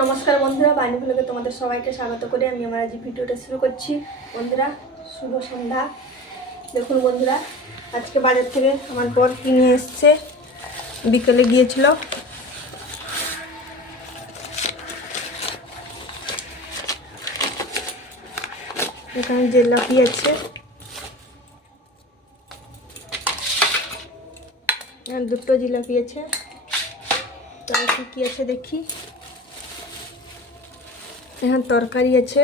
নমস্কার বন্ধুরা, বাণী ব্লগে তোমাদের সবাইকে স্বাগত করে আমি আমার আজ ভিডিওটা শুরু করছি। বন্ধুরা শুভ সন্ধ্যা। দেখুন বন্ধুরা, আজকে বাজার থেকে আমার বর কিনে এসছে, বিকেলে গিয়েছিল। এখানে জিলাপি আছে, দুটো জিলাপি আছে। তারপর কি আছে দেখি। এখানে তরকারি আছে,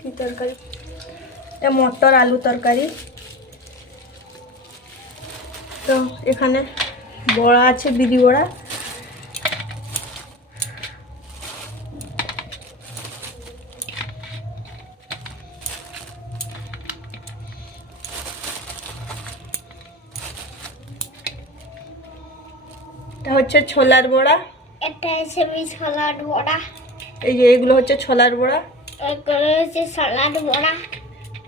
কি তরকারি? এটা মটর আলু তরকারি। তো এখানে বড়া আছে, বিড়ি বড়া। এটা হচ্ছে ছোলার বড়া। এটা হচ্ছে ছোলার বড়া। এই যে এগুলো হচ্ছে ছোলার বড়া, এগুলো হচ্ছে সালাদ বড়া।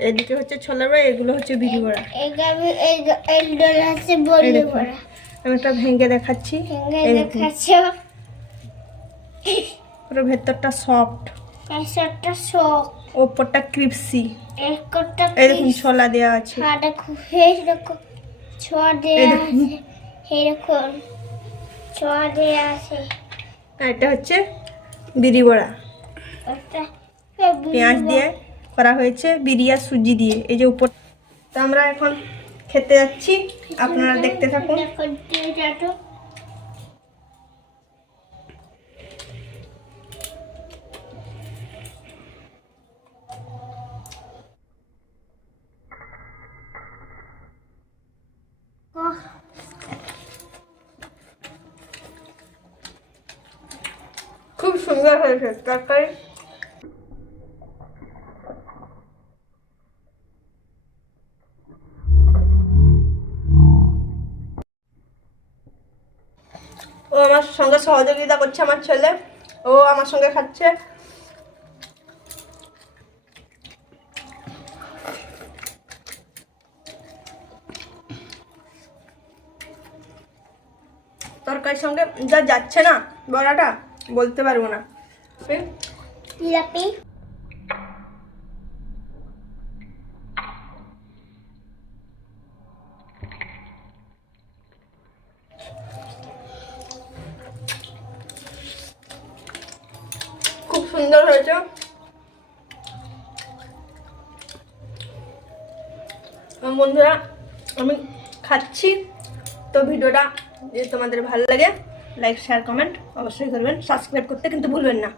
এদিকে হচ্ছে ছোলার বড়া, এগুলো হচ্ছে বিড়ি বড়া। এইগুলো হচ্ছে বড়ি বড়া। আমি একটা ভেঙে দেখাচ্ছি। দেখাচ্ছে পুরো ভেতরটা সফট, একটা শোক, ওপরটা ক্রিপসি। একটা এরকম ছোলা দেওয়া আছে। দেখো এইরকম ছোয়া দেওয়া আছে, এইরকম ছোয়া দেওয়া আছে। আর এটা হচ্ছে বিড়ি বড়া, পেঁয়াজ দিয়ে করা হয়েছে, বিড়ি আর সুজি দিয়ে। এই যে উপর। তো আমরা এখন খেতে যাচ্ছি, আপনারা দেখতে থাকুন। খুব সুন্দর হয়েছে তরকারি। ও আমার সঙ্গে সহযোগিতা করছে, আমার ছেলে। ও আমার সঙ্গে খাচ্ছে। তরকারির সঙ্গে যা যাচ্ছে না বড়াটা, বলতে পারবো না। জিলাপি খুব সুন্দর হয়েছে। বন্ধুরা আমি খাচ্ছি। তো ভিডিওটা যদি তোমাদের ভালো লাগে, লাইক শেয়ার কমেন্ট অবশ্যই করবেন, সাবস্ক্রাইব করতে কিন্তু ভুলবেন না।